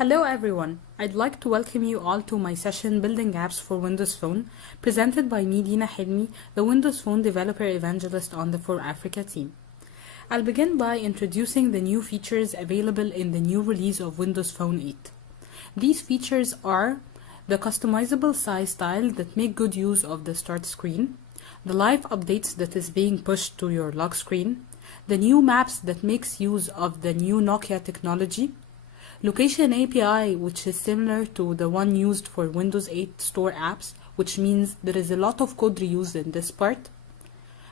Hello everyone, I'd like to welcome you all to my session Building Apps for Windows Phone, presented by me Dina Hilmi, the Windows Phone Developer Evangelist on the For Africa team. I'll begin by introducing the new features available in the new release of Windows Phone 8. These features are the customizable size style that make good use of the start screen, the live updates that is being pushed to your lock screen, the new maps that makes use of the new Nokia technology, Location API, which is similar to the one used for Windows 8 Store apps, which means there is a lot of code reused in this part.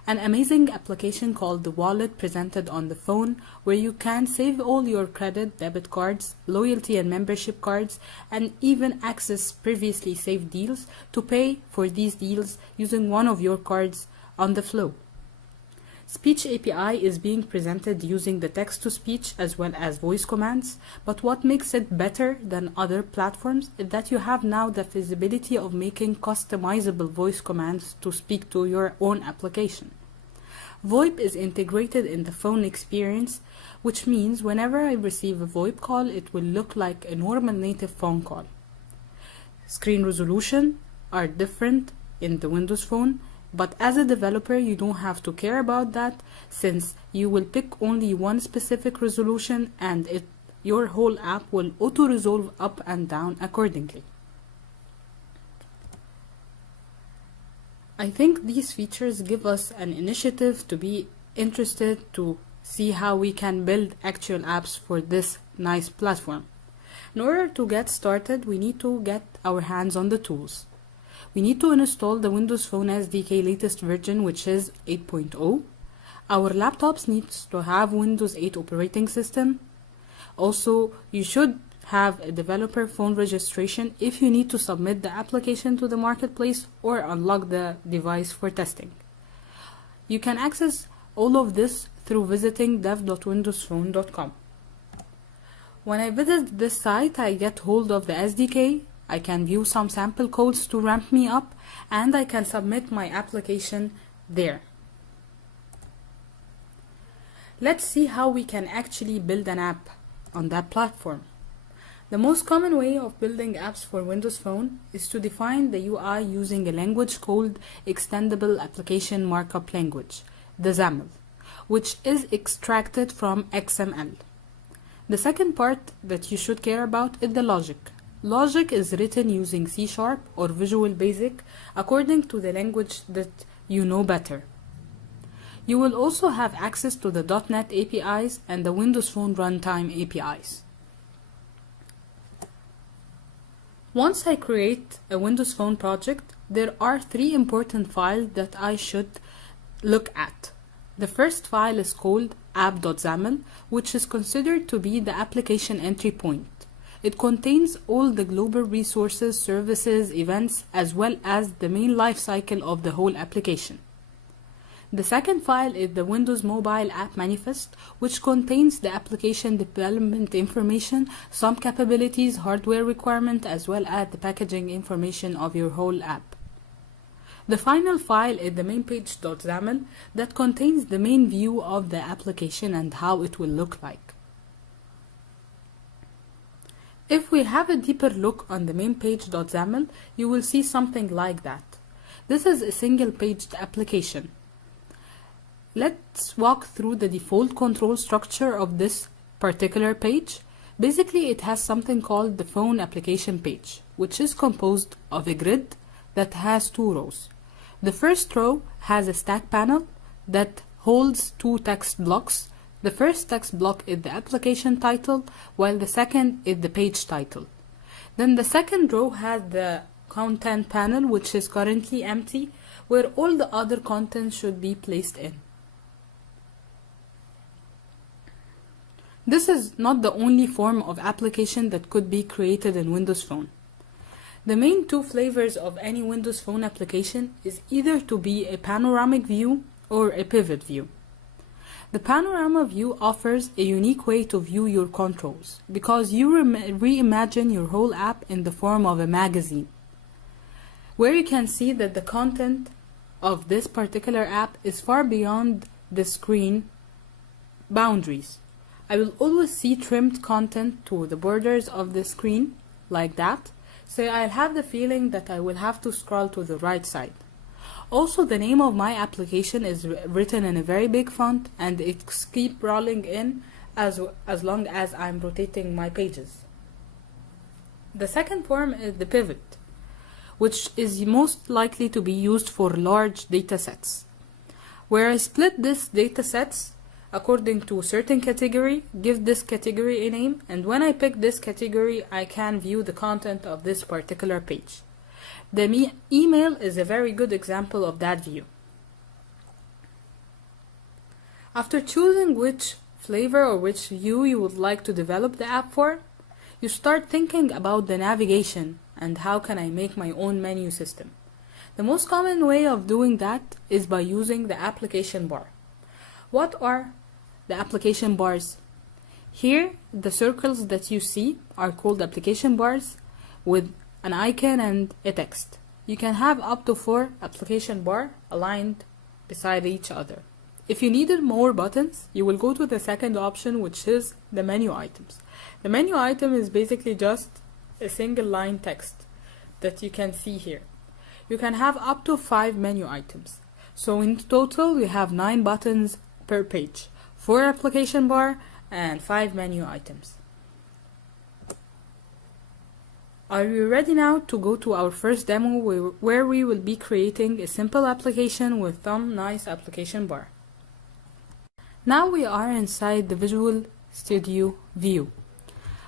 An amazing application called the Wallet presented on the phone, where you can save all your credit, debit cards, loyalty and membership cards, and even access previously saved deals to pay for these deals using one of your cards on the flow. Speech API is being presented using the text-to-speech as well as voice commands, but what makes it better than other platforms is that you have now the feasibility of making customizable voice commands to speak to your own application. VoIP is integrated in the phone experience, which means whenever I receive a VoIP call, it will look like a normal native phone call. Screen resolution are different in the Windows Phone, but as a developer, you don't have to care about that, since you will pick only one specific resolution and your whole app will auto-resolve up and down accordingly. I think these features give us an initiative to be interested to see how we can build actual apps for this nice platform. In order to get started, we need to get our hands on the tools. We need to install the Windows Phone SDK latest version, which is 8.0. Our laptops needs to have Windows 8 operating system. Also, you should have a developer phone registration if you need to submit the application to the marketplace or unlock the device for testing. You can access all of this through visiting dev.windowsphone.com. When I visit this site, I get hold of the SDK. I can view some sample codes to ramp me up, and I can submit my application there. Let's see how we can actually build an app on that platform. The most common way of building apps for Windows Phone is to define the UI using a language called Extendable Application Markup Language, the XAML, which is extracted from XML. The second part that you should care about is the logic. Logic is written using C# or Visual Basic according to the language that you know better. You will also have access to the .NET APIs and the Windows Phone Runtime APIs. Once I create a Windows Phone project, there are three important files that I should look at. The first file is called app.xaml, which is considered to be the application entry point. It contains all the global resources, services, events, as well as the main life cycle of the whole application. The second file is the Windows Mobile App Manifest, which contains the application development information, some capabilities, hardware requirement, as well as the packaging information of your whole app. The final file is the mainpage.xaml that contains the main view of the application and how it will look like. If we have a deeper look on the mainpage.xaml, you will see something like that. This is a single-paged application. Let's walk through the default control structure of this particular page. Basically, it has something called the phone application page, which is composed of a grid that has two rows. The first row has a stack panel that holds two text blocks. The first text block is the application title, while the second is the page title. Then the second row has the content panel, which is currently empty, where all the other content should be placed in. This is not the only form of application that could be created in Windows Phone. The main two flavors of any Windows Phone application is either to be a panoramic view or a pivot view. The panorama view offers a unique way to view your controls because you reimagine your whole app in the form of a magazine, where you can see that the content of this particular app is far beyond the screen boundaries. I will always see trimmed content to the borders of the screen, like that, so I'll have the feeling that I will have to scroll to the right side. Also, the name of my application is written in a very big font, and it keeps rolling in as long as I'm rotating my pages. The second form is the pivot, which is most likely to be used for large data sets, where I split these data sets according to a certain category, give this category a name, and when I pick this category, I can view the content of this particular page. The email is a very good example of that view. After choosing which flavor or which view you would like to develop the app for, you start thinking about the navigation and how can I make my own menu system. The most common way of doing that is by using the application bar. What are the application bars? Here, the circles that you see are called application bars with an icon and a text. You can have up to 4 application bar aligned beside each other. If you needed more buttons, you will go to the second option, which is the menu items. The menu item is basically just a single line text that you can see here. You can have up to 5 menu items. So in total, you have 9 buttons per page, 4 application bar and 5 menu items. Are you ready now to go to our first demo where we will be creating a simple application with some nice application bar? Now we are inside the Visual Studio view.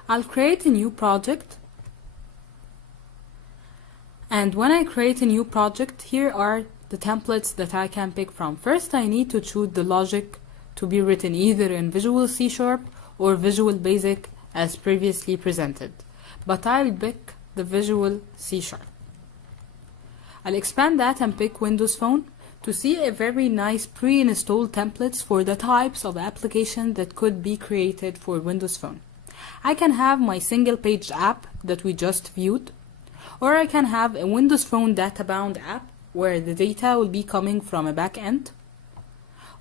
I'll create a new project, and when I create a new project, here are the templates that I can pick from. First, I need to choose the logic to be written either in Visual C# or Visual Basic as previously presented, but I'll pick the Visual C#. I'll expand that and pick Windows Phone to see a very nice pre-installed templates for the types of application that could be created for Windows Phone. I can have my single page app that we just viewed, or I can have a Windows Phone data-bound app where the data will be coming from a back end,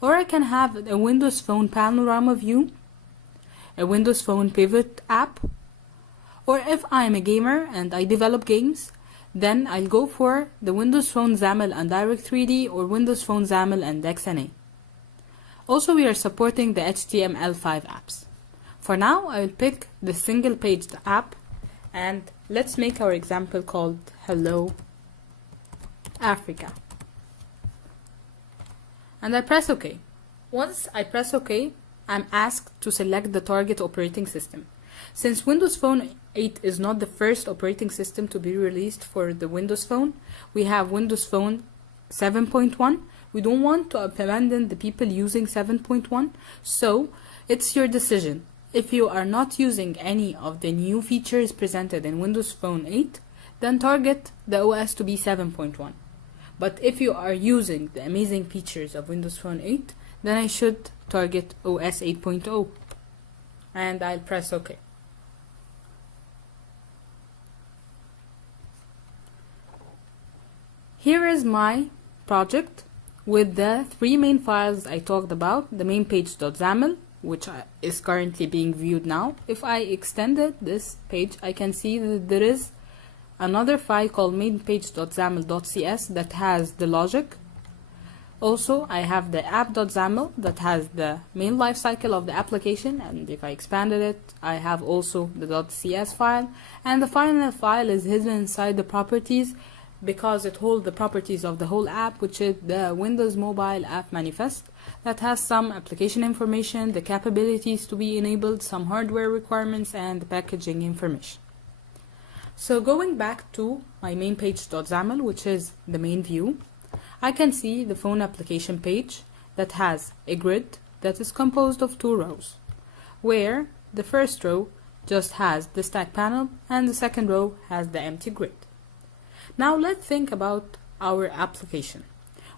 or I can have a Windows Phone panorama view, a Windows Phone pivot app, or if I'm a gamer and I develop games, then I'll go for the Windows Phone XAML and Direct3D or Windows Phone XAML and XNA. Also, we are supporting the HTML5 apps. For now, I will pick the single page app, and let's make our example called Hello Africa. And I press OK. Once I press OK, I'm asked to select the target operating system. Since Windows Phone 8 is not the first operating system to be released for the Windows Phone, we have Windows Phone 7.1. We don't want to abandon the people using 7.1, so it's your decision. If you are not using any of the new features presented in Windows Phone 8, then target the OS to be 7.1. But if you are using the amazing features of Windows Phone 8, then I should target OS 8.0. And I'll press OK. Here is my project with the 3 main files I talked about, the main page.xaml, which is currently being viewed now. If I extended this page, I can see that there is another file called mainpage.xaml.cs that has the logic. Also, I have the app.xaml that has the main lifecycle of the application, and if I expanded it, I have also the .cs file, and the final file is hidden inside the properties because it holds the properties of the whole app, which is the Windows Mobile App Manifest that has some application information, the capabilities to be enabled, some hardware requirements, and the packaging information. So going back to my main page.xaml, which is the main view, I can see the phone application page that has a grid that is composed of 2 rows, where the first row just has the stack panel and the second row has the empty grid. Now let's think about our application.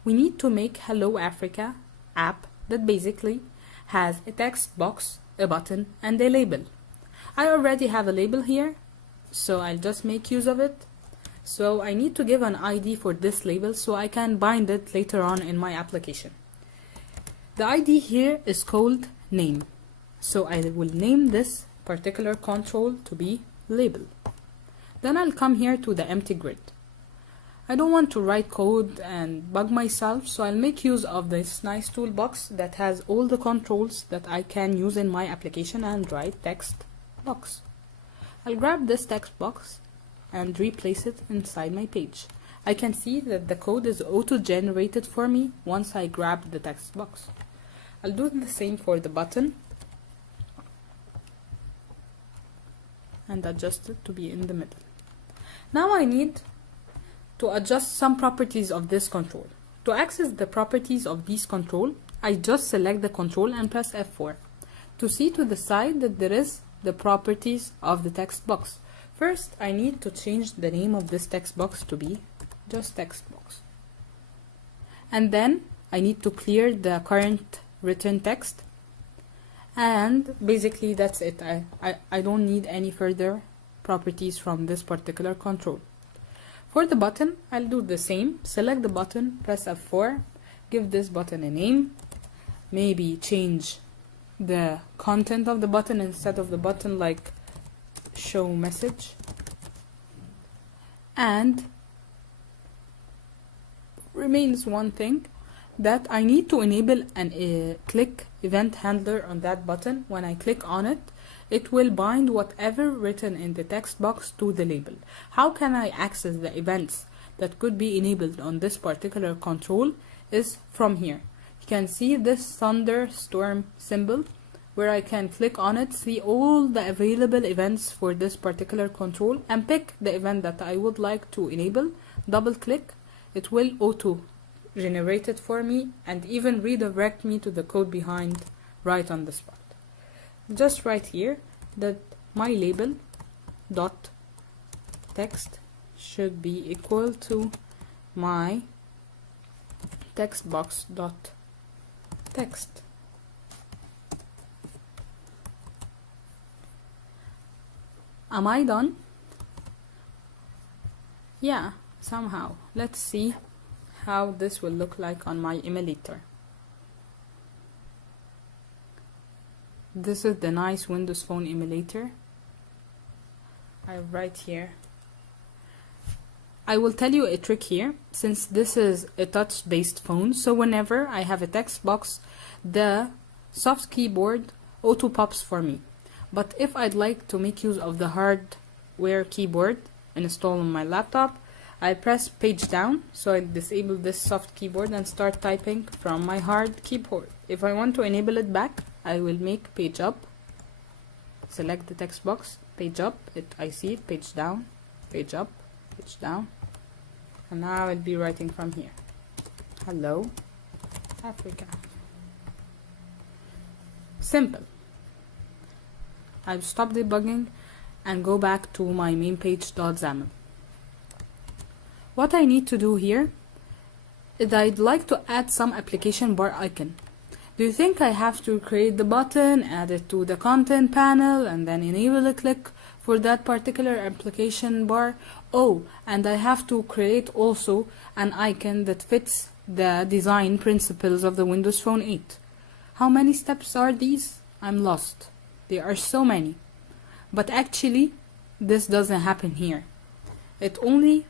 We need to make Hello Africa app that basically has a text box, a button, and a label. I already have a label here, so I'll just make use of it. So I need to give an ID for this label so I can bind it later on in my application. The ID here is called name, So I will name this particular control to be label. Then I'll come here to the empty grid. I don't want to write code and bug myself, so I'll make use of this nice toolbox that has all the controls that I can use in my application and write text box. I'll grab this text box and replace it inside my page. I can see that the code is auto-generated for me once I grab the text box. I'll do the same for the button and adjust it to be in the middle. Now I need to adjust some properties of this control. To access the properties of this control, I just select the control and press F4 to see to the side that there is the properties of the text box. First, I need to change the name of this text box to be just text box. And then I need to clear the current written text. And basically that's it. I don't need any further properties from this particular control. For the button, I'll do the same. Select the button, press F4, give this button a name, maybe change the content of the button instead of the button like show message, and remains one thing, that I need to enable an click event handler on that button. When I click on it, it will bind whatever written in the text box to the label. How can I access the events that could be enabled on this particular control is from here. You can see this thunderstorm symbol where I can click on it, see all the available events for this particular control, and pick the event that I would like to enable, double click, it will auto generate it for me and even redirect me to the code behind right on the spot. Just write here that my label dot text should be equal to my text box dot text. Am I done? Yeah, somehow. Let's see how this will look like on my emulator. This is the nice Windows Phone emulator. I write here. I will tell you a trick here, since this is a touch-based phone, so whenever I have a text box, the soft keyboard auto pops for me. But if I'd like to make use of the hardware keyboard installed on my laptop, I press page down, so I disable this soft keyboard and start typing from my hard keyboard. If I want to enable it back, I will make page up, select the text box, page up, I see it, page down, page up, page down, and now I'll be writing from here. Hello, Africa. Simple. I'll stop debugging and go back to my main page.xaml. What I need to do here is I'd like to add some application bar icon. Do you think I have to create the button, add it to the content panel, and then enable a click for that particular application bar? Oh, and I have to create also an icon that fits the design principles of the Windows Phone 8. How many steps are these? I'm lost. There are so many. But actually, this doesn't happen here. It only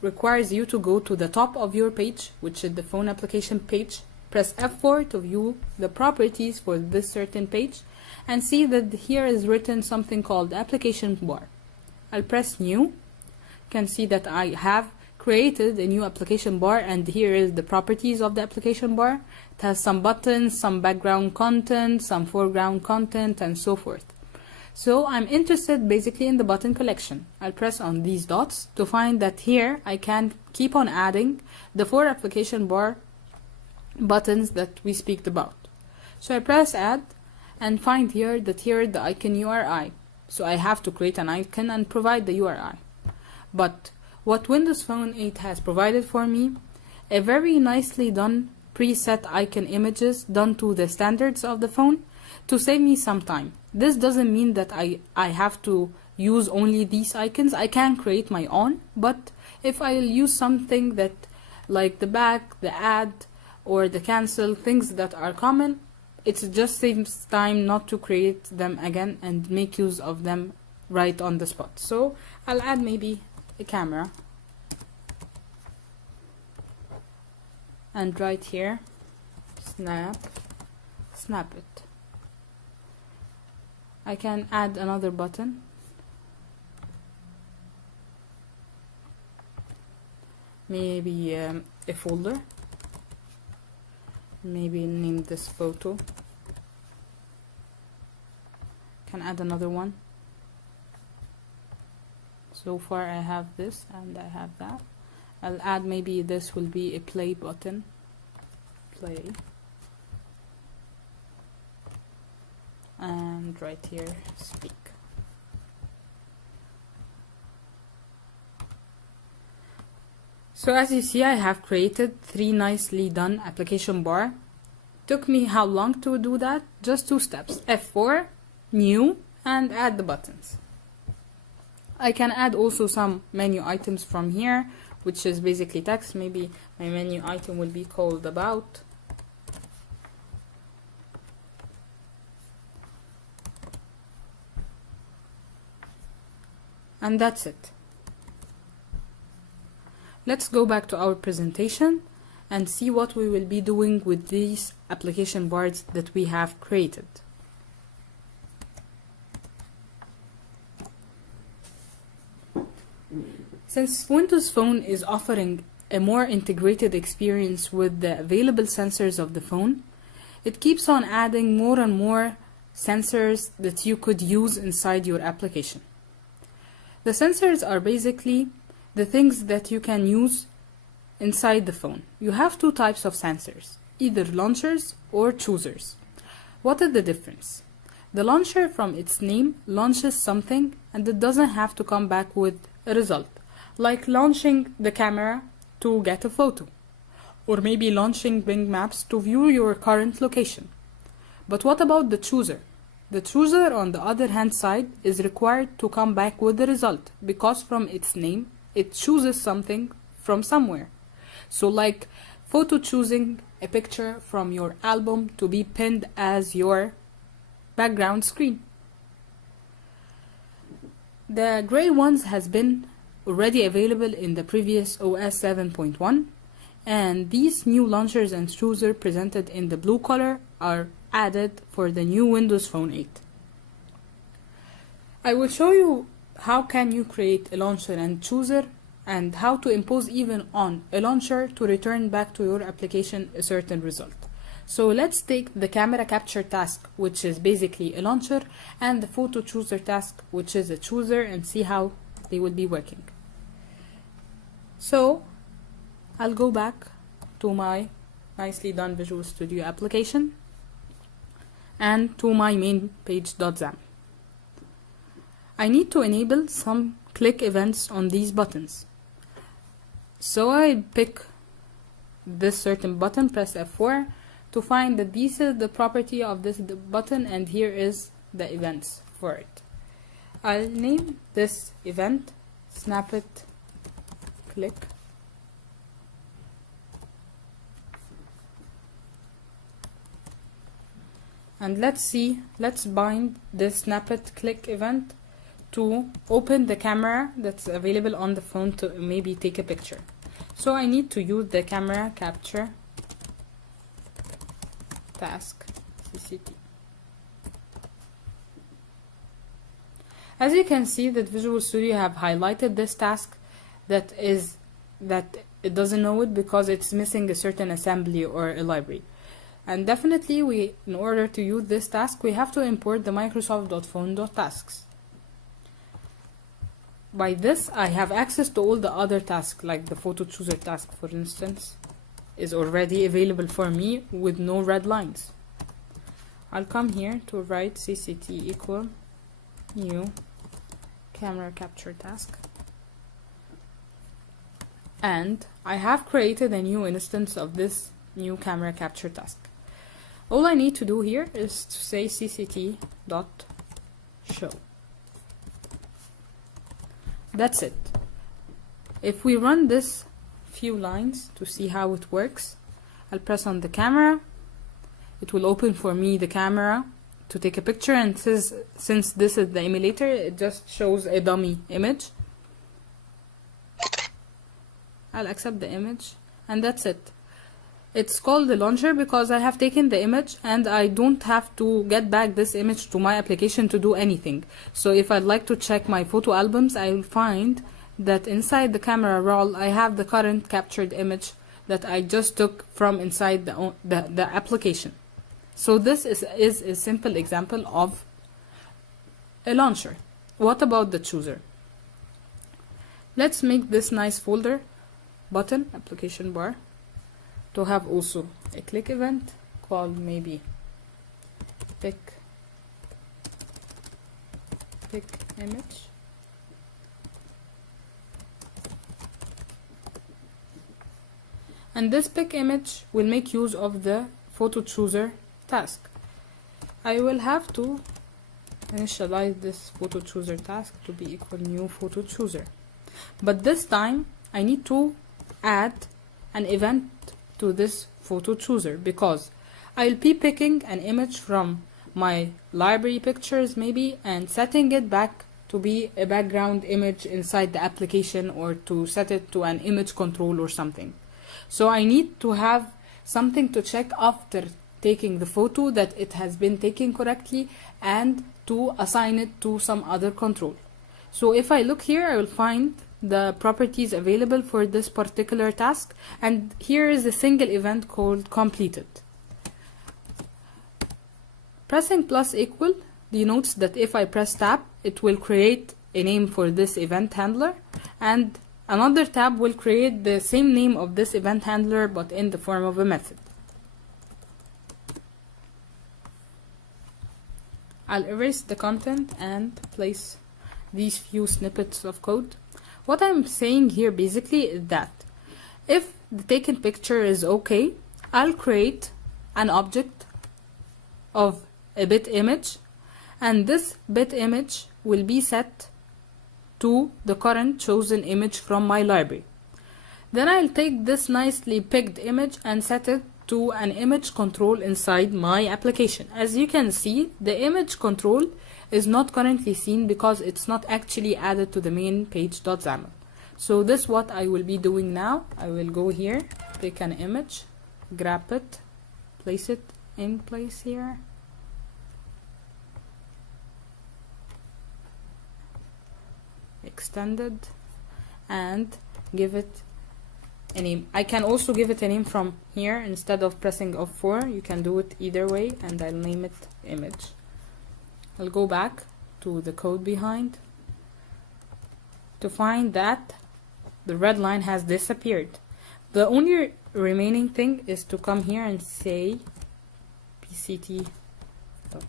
requires you to go to the top of your page, which is the phone application page, press F4 to view the properties for this certain page, and see that here is written something called application bar. I'll press new. You can see that I have created a new application bar, and here is the properties of the application bar. It has some buttons, some background content, some foreground content, and so forth. So I'm interested basically in the button collection. I'll press on these dots to find that here I can keep on adding the 4 application bar buttons that we speak about. So I press add and find here that here is the icon URI. So I have to create an icon and provide the URI. But what Windows Phone 8 has provided for me, a very nicely done preset icon images done to the standards of the phone to save me some time. This doesn't mean that I have to use only these icons. I can create my own, but if I'll use something that like the back, the add, or the cancel, things that are common, it just saves time not to create them again and make use of them right on the spot. So I'll add maybe a camera, and right here, snap it. I can add another button, maybe a folder, maybe name this photo, can add another one. So far I have this and I have that. I'll add, maybe this will be a play button, play, and right here, speak. So as you see, I have created 3 nicely done application bar. Took me how long to do that? Just 2 steps. F4, new, and add the buttons. I can add also some menu items from here, which is basically text. Maybe my menu item will be called about. And that's it. Let's go back to our presentation and see what we will be doing with these application bars that we have created. Since Windows Phone is offering a more integrated experience with the available sensors of the phone, it keeps on adding more and more sensors that you could use inside your application. The sensors are basically the things that you can use inside the phone. You have 2 types of sensors, either launchers or choosers. What is the difference? The launcher, from its name, launches something and it doesn't have to come back with a result, like launching the camera to get a photo, or maybe launching Bing Maps to view your current location. But what about the chooser? The chooser, on the other hand side, is required to come back with the result, because from its name, it chooses something from somewhere. So like photo choosing a picture from your album to be pinned as your background screen. The gray ones has been already available in the previous OS 7.1, and these new launchers and chooser presented in the blue color are added for the new Windows Phone 8. I will show you how can you create a launcher and chooser, and how to impose even on a launcher to return back to your application a certain result. So let's take the camera capture task, which is basically a launcher, and the photo chooser task, which is a chooser, and see how they will be working. So I'll go back to my nicely done Visual Studio application and to my main page.xaml. I need to enable some click events on these buttons. So I pick this certain button, press F4 to find that this is the property of this button, and here is the events for it. I'll name this event snap it click. And let's bind this snap it click event to open the camera that's available on the phone to maybe take a picture. So I need to use the camera capture task CCT. As you can see that Visual Studio have highlighted this task that it doesn't know it because it's missing a certain assembly or a library. And definitely in order to use this task, we have to import the Microsoft.phone.tasks. By this, I have access to all the other tasks, like the photo chooser task, for instance, is already available for me with no red lines. I'll come here to write CCT equal new camera capture task. And I have created a new instance of this new camera capture task. All I need to do here is to say cct.show. That's it. If we run this few lines to see how it works, I'll press on the camera. it will open for me the camera to take a picture, and since this is the emulator, it just shows a dummy image. I'll accept the image, and that's it. It's called the launcher because I have taken the image and I don't have to get back this image to my application to do anything. So if I'd like to check my photo albums, I will find that inside the camera roll I have the current captured image that I just took from inside the application. So this is a simple example of a launcher. What about the chooser? Let's make this nice folder button, application bar, to have also a click event called maybe pick image. And this pick image will make use of the photo chooser task. I will have to initialize this photo chooser task to be equal new photo chooser. But this time I need to add an event to this photo chooser because I'll be picking an image from my library pictures maybe and setting it back to be a background image inside the application, or to set it to an image control or something. So I need to have something to check after taking the photo that it has been taken correctly and to assign it to some other control. So if I look here, I will find the properties available for this particular task, and here is a single event called completed. Pressing plus equal denotes that if I press tab, it will create a name for this event handler, and another tab will create the same name of this event handler but in the form of a method. I'll erase the content and place these few snippets of code. What I'm saying here basically is that if the taken picture is okay, I'll create an object of a bit image, and this bit image will be set to the current chosen image from my library. Then I'll take this nicely picked image and set it to an image control inside my application. As you can see, the image control is not currently seen because it's not actually added to the main page.xaml. So this is what I will be doing now. I will go here, pick an image, grab it, place it in place here. Extended, and give it a name. I can also give it a name from here instead of pressing F4. You can do it either way, and I'll name it image. I'll go back to the code behind to find that the red line has disappeared. The only remaining thing is to come here and say pct dot.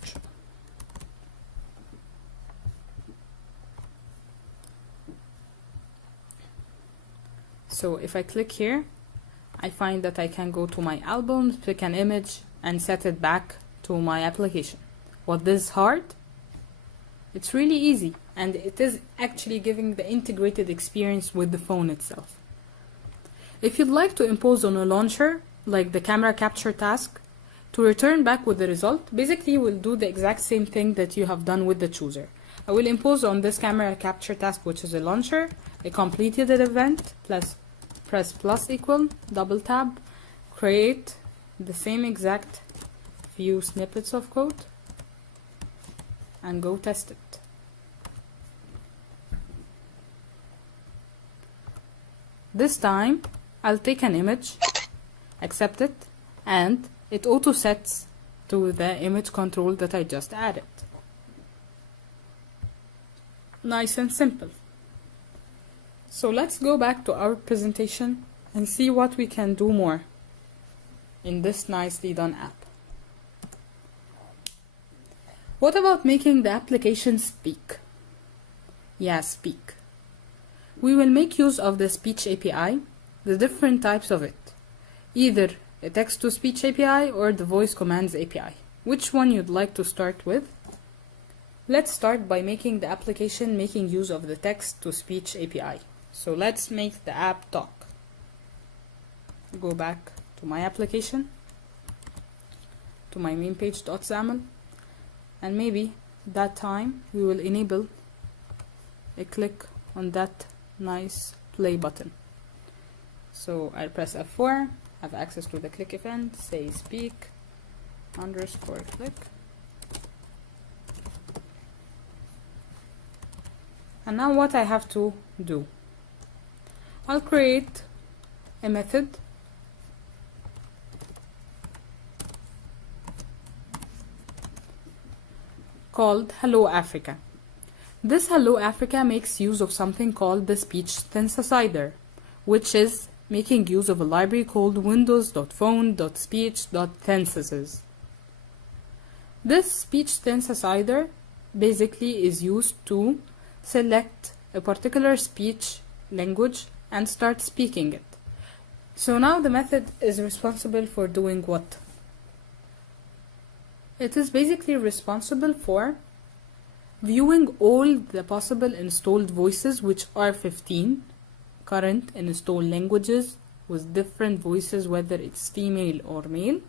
So if I click here, I find that I can go to my albums, pick an image, and set it back to my application. What this hard? It's really easy, and it is actually giving the integrated experience with the phone itself. If you'd like to impose on a launcher, like the camera capture task, to return back with the result, basically we'll do the exact same thing that you have done with the chooser. I will impose on this camera capture task, which is a launcher, a completed event, plus press plus equal, double tab, create the same exact few snippets of code, and go test it. This time I'll take an image, accept it, and it auto sets to the image control that I just added. Nice and simple. So let's go back to our presentation and see what we can do more in this nicely done app. What about making the application speak? Yeah, speak. We will make use of the speech API, the different types of it, either a text-to-speech API or the voice commands API. Which one you'd like to start with? Let's start by making the application making use of the text-to-speech API. So let's make the app talk. Go back to my application. to my main page.xaml, and maybe that time we will enable a click on that nice play button. So I'll press F4, have access to the click event, say speak underscore click, and now what I have to do, I'll create a method called Hello Africa. This Hello Africa makes use of something called the speech synthesizer, which is making use of a library called windows.phone.speech.synthesis. This speech synthesizer basically is used to select a particular speech language and start speaking it. So now the method is responsible for doing what? It is basically responsible for viewing all the possible installed voices, which are 15 current installed languages with different voices, whether it's female or male,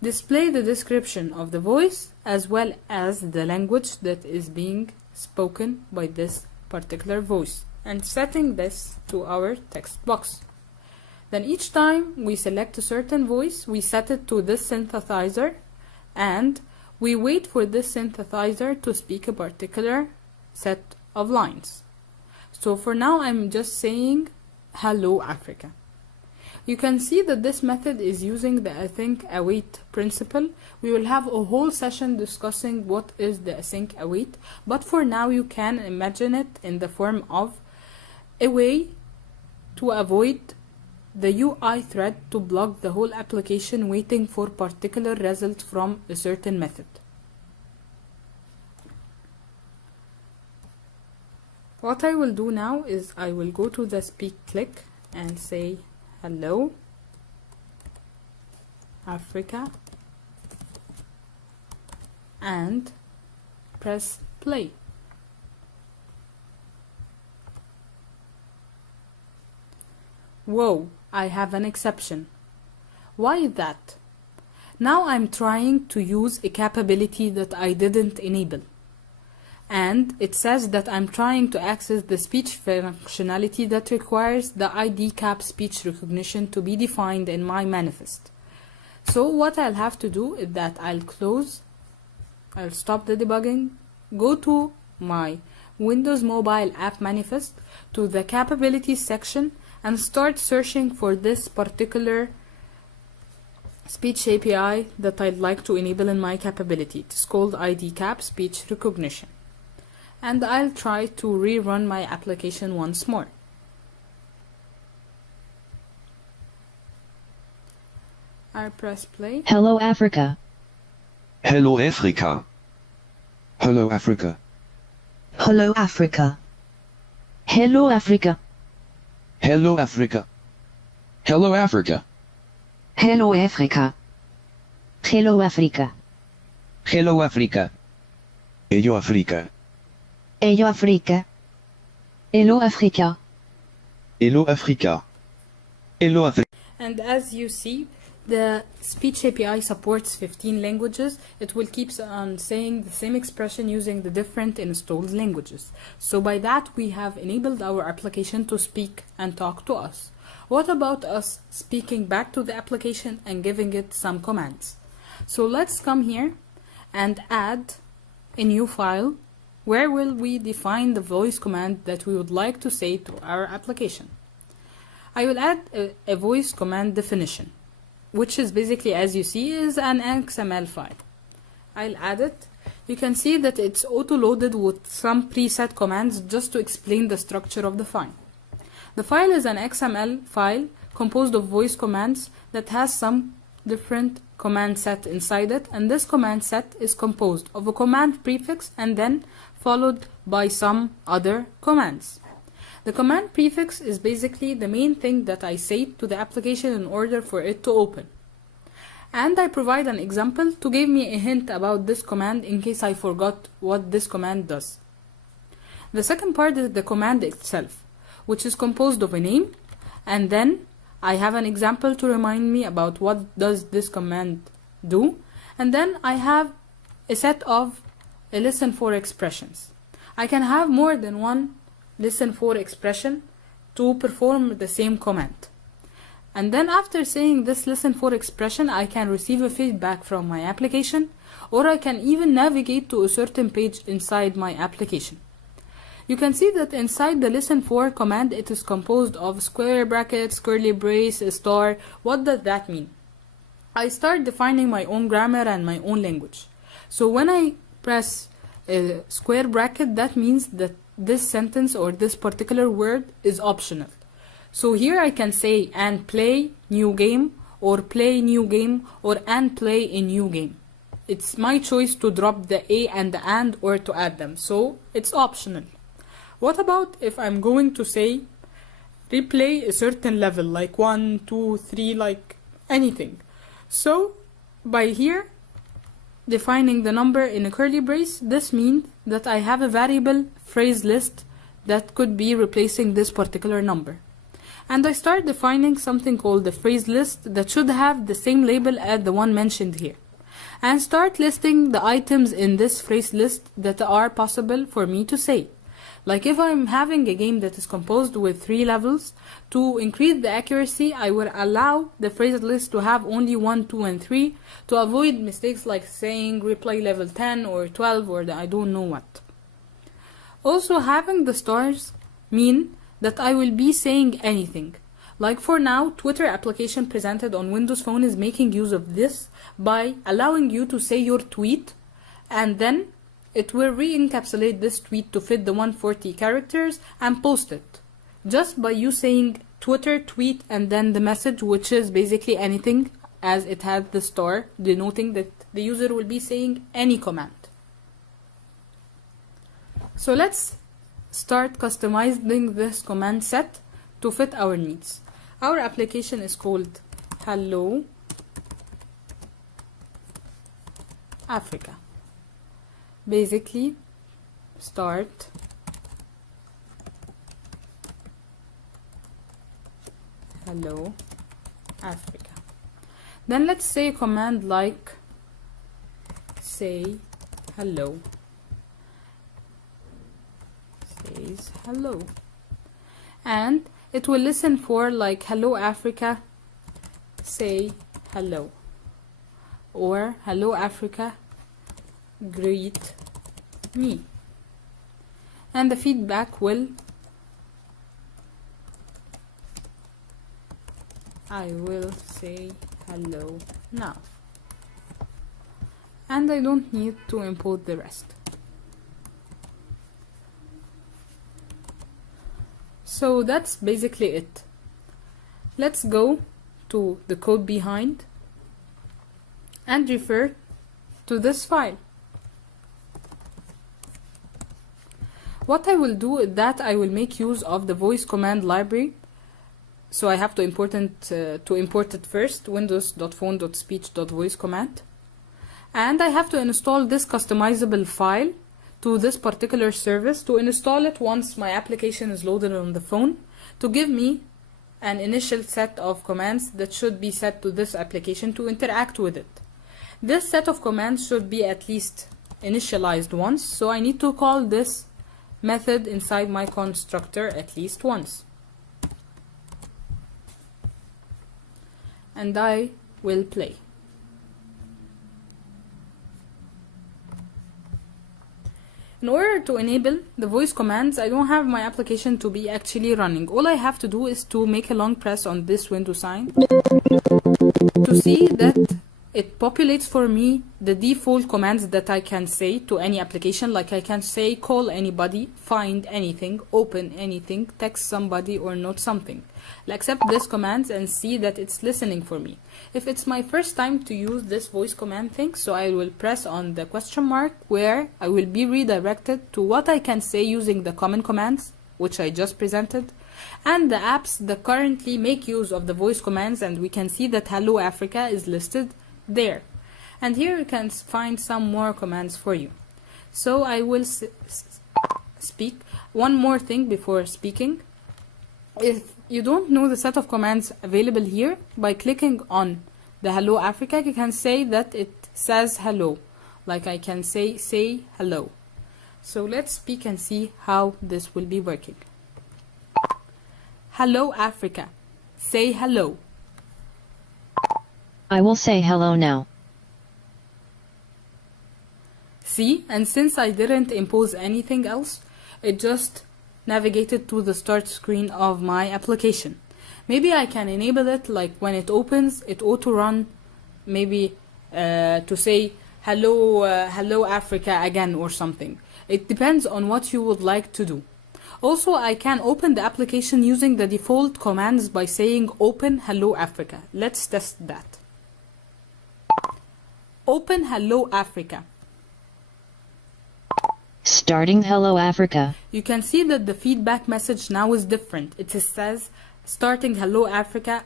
display the description of the voice as well as the language that is being spoken by this particular voice, and setting this to our text box. Then each time we select a certain voice, we set it to this synthesizer, and we wait for this synthesizer to speak a particular set of lines. So for now I'm just saying Hello Africa. You can see that this method is using the async await principle. We will have a whole session discussing what is the async await, but for now you can imagine it in the form of a way to avoid the UI thread to block the whole application waiting for particular result from a certain method. What I will do now is I will go to the speak click and say Hello Africa and press play. Whoa, I have an exception. Why is that? Now I'm trying to use a capability that I didn't enable, and it says that I'm trying to access the speech functionality that requires the ID cap speech recognition to be defined in my manifest. So what I'll have to do is that I'll stop the debugging, go to my Windows mobile app manifest, to the capabilities section, and start searching for this particular speech API that I'd like to enable in my capability. It's called ID cap speech recognition. And I'll try to rerun my application once more. I press play. Hello Africa. Hello Africa. Hello Africa. Hello Africa. Hello Africa. Hello Africa. Hello Africa. Hello Africa. Hello Africa. Hello Africa. Hello Africa. Hello Africa. Hello Africa. Hello Africa. Hello Africa. And as you see, the speech API supports 15 languages. It will keep on saying the same expression using the different installed languages. So by that we have enabled our application to speak and talk to us. What about us speaking back to the application and giving it some commands? So let's come here and add a new file where will we define the voice command that we would like to say to our application. I will add a voice command definition, which is basically, as you see, is an XML file. I'll add it. You can see that it's auto-loaded with some preset commands just to explain the structure of the file. The file is an XML file composed of voice commands that has some different command set inside it, and this command set is composed of a command prefix and then followed by some other commands. The command prefix is basically the main thing that I say to the application in order for it to open. And I provide an example to give me a hint about this command in case I forgot what this command does. The second part is the command itself, which is composed of a name, and then I have an example to remind me about what does this command do, And then I have a set of listen for expressions. I can have more than one listen for expression to perform the same command. And then after saying this listen for expression, I can receive a feedback from my application, or I can even navigate to a certain page inside my application. You can see that inside the listen for command, it is composed of square brackets, curly brace, a star. What does that mean? I start defining my own grammar and my own language. So when I press a square bracket, that means that this sentence or this particular word is optional. So here I can say and play new game, or play new game, or and play a new game. It's my choice to drop the a and the and or to add them, so it's optional. What about if I'm going to say replay a certain level, like 1, 2, 3, like anything? So by here defining the number in a curly brace, this means that I have a variable phrase list that could be replacing this particular number. And I start defining something called the phrase list that should have the same label as the one mentioned here. And start listing the items in this phrase list that are possible for me to say. Like if I'm having a game that is composed with 3 levels, to increase the accuracy, I will allow the phrase list to have only 1, 2, and 3 to avoid mistakes like saying replay level 10 or 12 or I don't know what. Also, having the stars mean that I will be saying anything. Like for now, Twitter application presented on Windows Phone is making use of this by allowing you to say your tweet, and then it will re-encapsulate this tweet to fit the 140 characters and post it. Just by you saying Twitter tweet and then the message, which is basically anything, as it has the star denoting that the user will be saying any command. So let's start customizing this command set to fit our needs. Our application is called Hello Africa. Basically, start Hello Africa. Then let's say a command like say hello. Says hello. And it will listen for like hello Africa, say hello. Or hello Africa, greet me. And the feedback will I will say hello now. And I don't need to import the rest. So that's basically it. Let's go to the code behind and refer to this file. What I will do is that I will make use of the voice command library. So I have to import it first, windows.phone.speech.voice command. And I have to install this customizable file to this particular service to install it once my application is loaded on the phone, to give me an initial set of commands that should be set to this application to interact with it. This set of commands should be at least initialized once, so I need to call this method inside my constructor at least once. And I will play. In order to enable the voice commands, I don't have my application to be actually running. All I have to do is to make a long press on this window sign to see that it populates for me the default commands that I can say to any application. Like I can say call anybody, find anything, open anything, text somebody, or note something. I'll accept these commands and see that it's listening for me. If it's my first time to use this voice command thing, so I will press on the question mark where I will be redirected to what I can say using the common commands, which I just presented, and the apps that currently make use of the voice commands, and we can see that Hello Africa is listed there. And here you can find some more commands for you. So I will speak. One more thing before speaking. If you don't know the set of commands available here, by clicking on the Hello Africa, you can say that it says hello. Like I can say hello. So let's speak and see how this will be working. Hello Africa. Say hello. I will say hello now. See, and since I didn't impose anything else, it just navigated to the start screen of my application. Maybe I can enable it, like when it opens, it auto run, maybe to say hello Africa again or something. It depends on what you would like to do. Also, I can open the application using the default commands by saying open Hello Africa. Let's test that. Open Hello Africa. Starting Hello Africa. You can see that the feedback message now is different. It says starting Hello Africa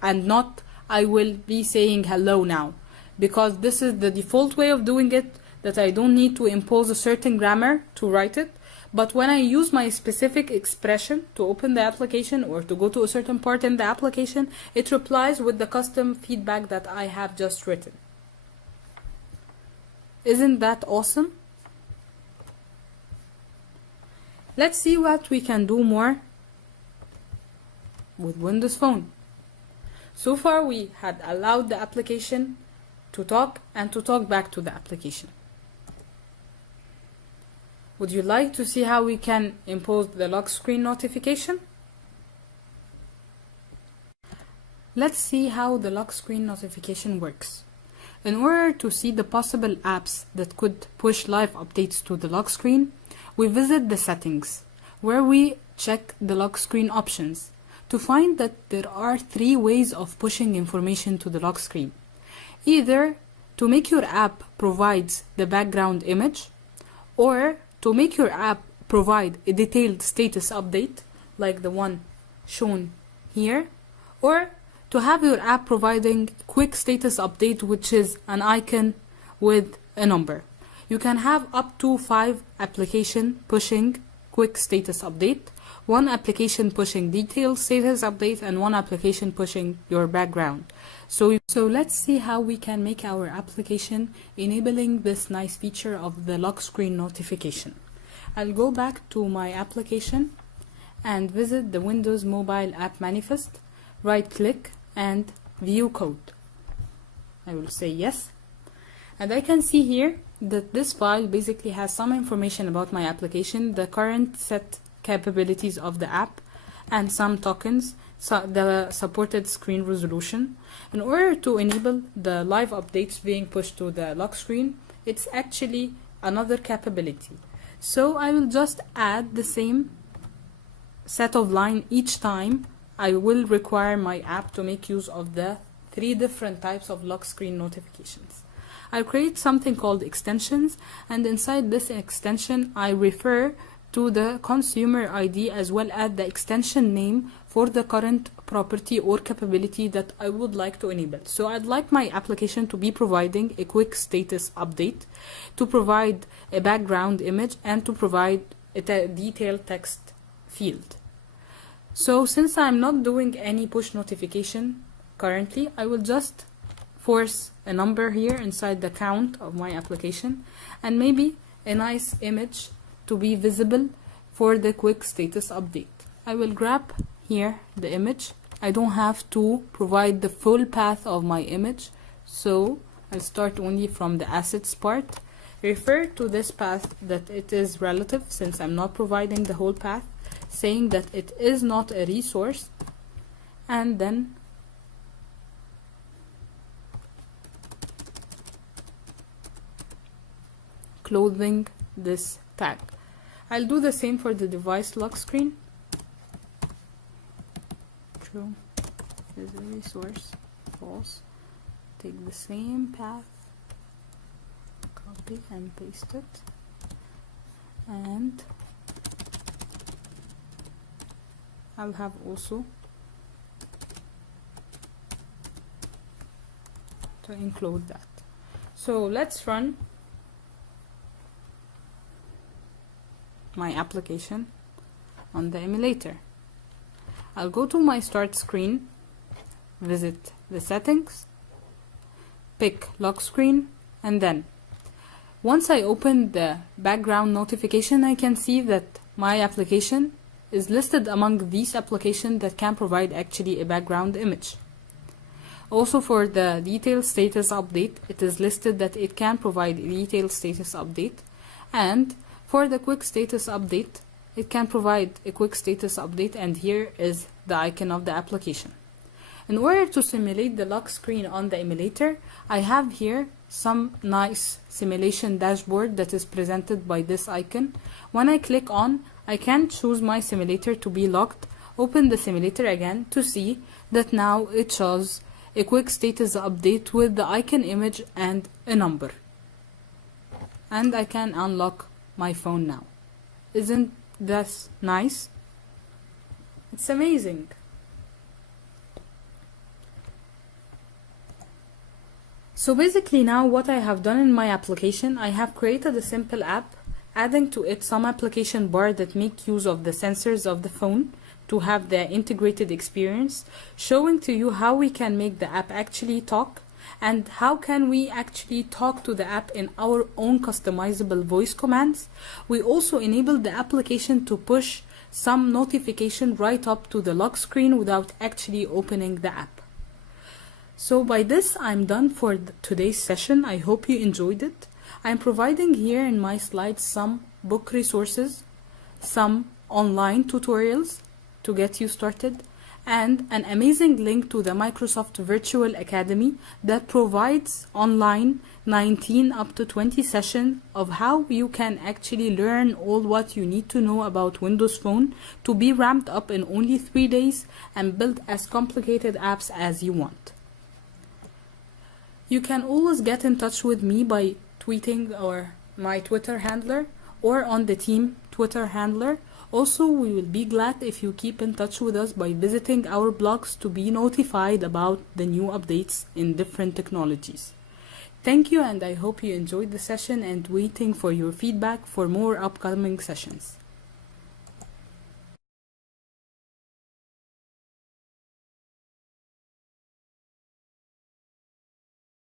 and not I will be saying hello now, because this is the default way of doing it, that I don't need to impose a certain grammar to write it. But when I use my specific expression to open the application or to go to a certain part in the application, it replies with the custom feedback that I have just written. Isn't that awesome? Let's see what we can do more with Windows Phone. So far we had allowed the application to talk and to talk back to the application. Would you like to see how we can impose the lock screen notification? Let's see how the lock screen notification works. In order to see the possible apps that could push live updates to the lock screen, we visit the settings, where we check the lock screen options to find that there are 3 ways of pushing information to the lock screen. Either to make your app provides the background image, or to make your app provide a detailed status update, like the one shown here, or to have your app providing quick status update, which is an icon with a number. You can have up to 5 application pushing quick status update, 1 application pushing detailed status update, and 1 application pushing your background. So let's see how we can make our application enabling this nice feature of the lock screen notification. I'll go back to my application and visit the Windows Mobile App Manifest, right click and view code. I will say yes, and I can see here that this file basically has some information about my application, the current set capabilities of the app, and some tokens, the supported screen resolution. In order to enable the live updates being pushed to the lock screen, it's actually another capability. So I will just add the same set of line each time I will require my app to make use of the 3 different types of lock screen notifications. I create something called extensions, and inside this extension I refer to the consumer ID as well as the extension name for the current property or capability that I would like to enable. So I'd like my application to be providing a quick status update, to provide a background image, and to provide a detailed text field. So since I'm not doing any push notification currently, I will just force a number here inside the count of my application, and maybe a nice image to be visible for the quick status update. I will grab here the image. I don't have to provide the full path of my image, so I'll start only from the assets part. Refer to this path that it is relative, since I'm not providing the whole path, saying that it is not a resource, and then clothing this tag. I'll do the same for the device lock screen. True is a resource. False. Take the same path, copy and paste it, and I'll have also to include that. So let's run my application on the emulator. I'll go to my start screen, visit the settings, pick lock screen, and then once I open the background notification, I can see that my application is listed among these applications that can provide actually a background image. Also for the detailed status update, it is listed that it can provide a detailed status update, and for the quick status update, it can provide a quick status update, and here is the icon of the application. In order to simulate the lock screen on the emulator, I have here some nice simulation dashboard that is presented by this icon. When I click on, I can choose my simulator to be locked, open the simulator again to see that now it shows a quick status update with the icon image and a number. And I can unlock my phone now. Isn't that nice? It's amazing. So basically now what I have done in my application, I have created a simple app, adding to it some application bar that make use of the sensors of the phone to have the integrated experience, showing to you how we can make the app actually talk and how can we actually talk to the app in our own customizable voice commands. We also enable the application to push some notification right up to the lock screen without actually opening the app. So by this, I'm done for today's session. I hope you enjoyed it. I'm providing here in my slides some book resources, some online tutorials to get you started, and an amazing link to the Microsoft Virtual Academy that provides online 19 up to 20 sessions of how you can actually learn all what you need to know about Windows Phone to be ramped up in only 3 days and build as complicated apps as you want. You can always get in touch with me by tweeting or my Twitter handler or on the team Twitter handler. Also, we will be glad if you keep in touch with us by visiting our blogs to be notified about the new updates in different technologies. Thank you, and I hope you enjoyed the session and waiting for your feedback for more upcoming sessions.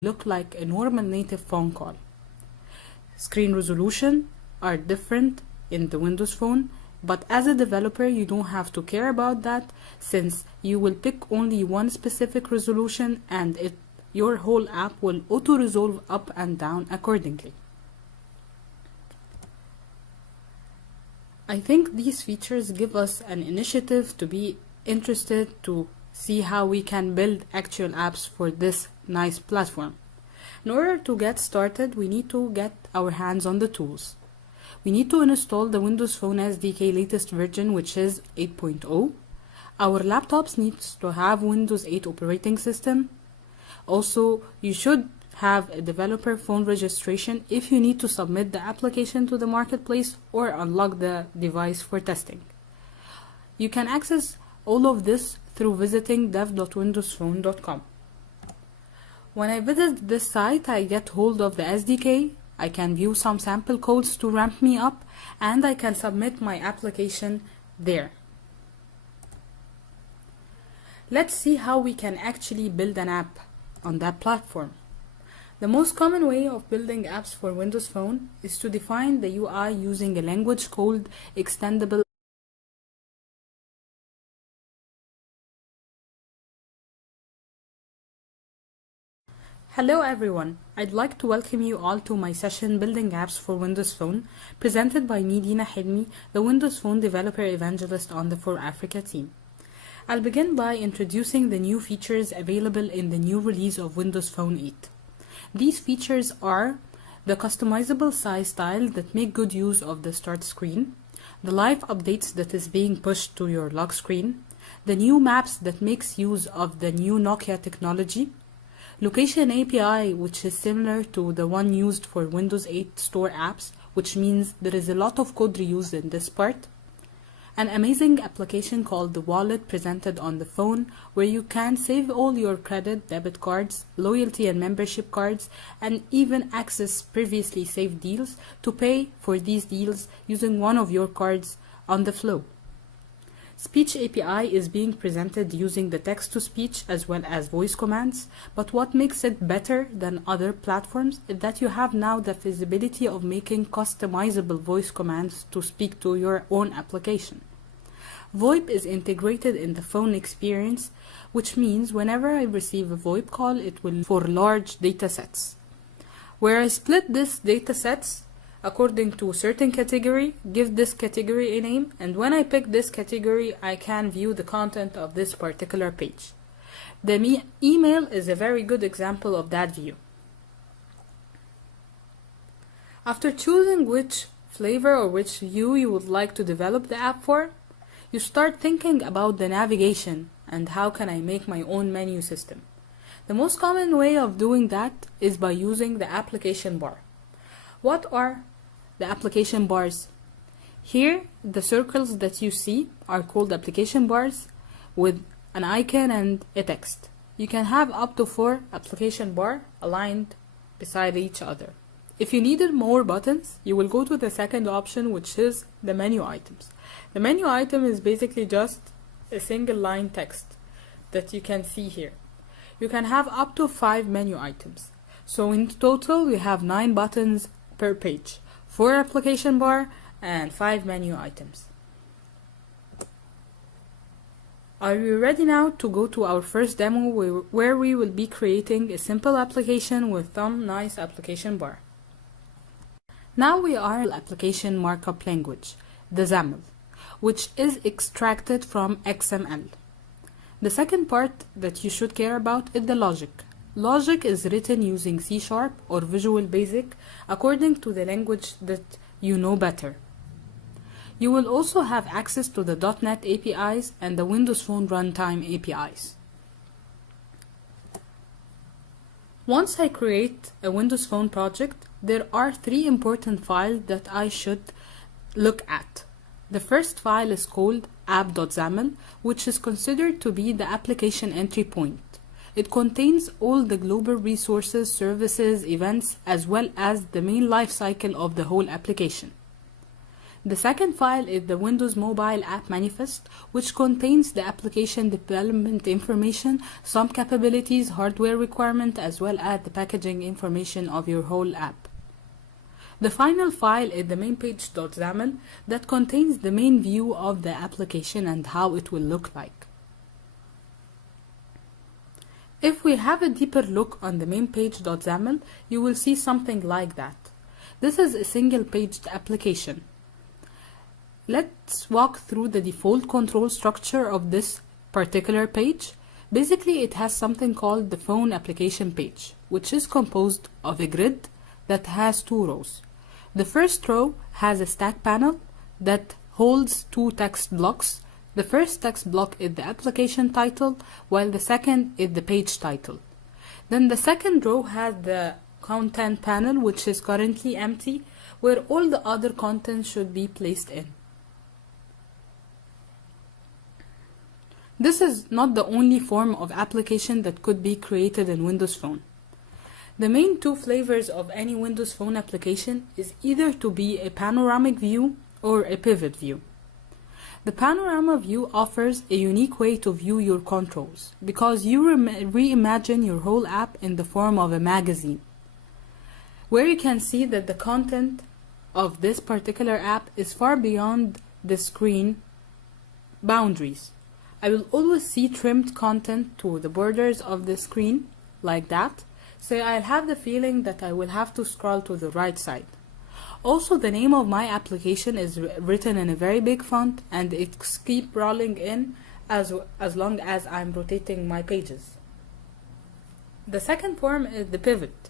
Look like a normal native phone call. Screen resolution are different in the Windows Phone, but as a developer you don't have to care about that, since you will pick only one specific resolution and your whole app will auto-resolve up and down accordingly. I think these features give us an initiative to be interested to see how we can build actual apps for this nice platform. In order to get started, we need to get our hands on the tools. We need to install the Windows Phone SDK latest version, which is 8.0. Our laptops needs to have Windows 8 operating system. Also, you should have a developer phone registration if you need to submit the application to the marketplace or unlock the device for testing. You can access all of this through visiting dev.windowsphone.com. When I visit this site, I get hold of the SDK, I can view some sample codes to ramp me up, and I can submit my application there. Let's see how we can actually build an app on that platform. The most common way of building apps for Windows Phone is to define the UI using a language called Extendable. Hello everyone, I'd like to welcome you all to my session Building Apps for Windows Phone, presented by me, Dina Hilmi, the Windows Phone Developer Evangelist on the For Africa team. I'll begin by introducing the new features available in the new release of Windows Phone 8. These features are the customizable size style that make good use of the start screen, the live updates that is being pushed to your lock screen, the new maps that makes use of the new Nokia technology, Location API, which is similar to the one used for Windows 8 Store apps, which means there is a lot of code reused in this part. An amazing application called the Wallet presented on the phone, where you can save all your credit, debit cards, loyalty and membership cards, and even access previously saved deals to pay for these deals using one of your cards on the flow. Speech API is being presented using the text-to-speech as well as voice commands, but what makes it better than other platforms is that you have now the feasibility of making customizable voice commands to speak to your own application. VoIP is integrated in the phone experience, which means whenever I receive a VoIP call, it will for large data sets. Where I split this data sets according to a certain category, give this category a name, and when I pick this category, I can view the content of this particular page. The email is a very good example of that view. After choosing which flavor or which view you would like to develop the app for, you start thinking about the navigation and how can I make my own menu system. The most common way of doing that is by using the application bar. What are the application bars? Here, the circles that you see are called application bars with an icon and a text. You can have up to 4 application bar aligned beside each other. If you needed more buttons, you will go to the second option, which is the menu items. The menu item is basically just a single line text that you can see here. You can have up to 5 menu items. So in total, we have 9 buttons per page, 4 application bar, and 5 menu items. Are you ready now to go to our first demo where we will be creating a simple application with some nice application bar? Now we are in application markup language, the XAML, which is extracted from XML. The second part that you should care about is the logic. Logic is written using C# or Visual Basic according to the language that you know better. You will also have access to the .NET APIs and the Windows Phone Runtime APIs. Once I create a Windows Phone project, there are 3 important files that I should look at. The first file is called app.xaml, which is considered to be the application entry point. It contains all the global resources, services, events, as well as the main lifecycle of the whole application. The second file is the Windows Mobile App Manifest, which contains the application development information, some capabilities, hardware requirement, as well as the packaging information of your whole app. The final file is the mainpage.xaml that contains the main view of the application and how it will look like. If we have a deeper look on the mainpage.xaml, you will see something like that. This is a single-paged application. Let's walk through the default control structure of this particular page. Basically, it has something called the phone application page, which is composed of a grid that has 2 rows. The first row has a stack panel that holds 2 text blocks. The first text block is the application title, while the second is the page title. Then the second row has the content panel, which is currently empty, where all the other content should be placed in. This is not the only form of application that could be created in Windows Phone. The main 2 flavors of any Windows Phone application is either to be a panoramic view or a pivot view. The panorama view offers a unique way to view your controls because you reimagine your whole app in the form of a magazine, where you can see that the content of this particular app is far beyond the screen boundaries. I will always see trimmed content to the borders of the screen like that, so I'll have the feeling that I will have to scroll to the right side. Also, the name of my application is written in a very big font and it keeps rolling in as long as I'm rotating my pages. The second form is the pivot,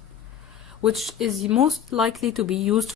which is most likely to be used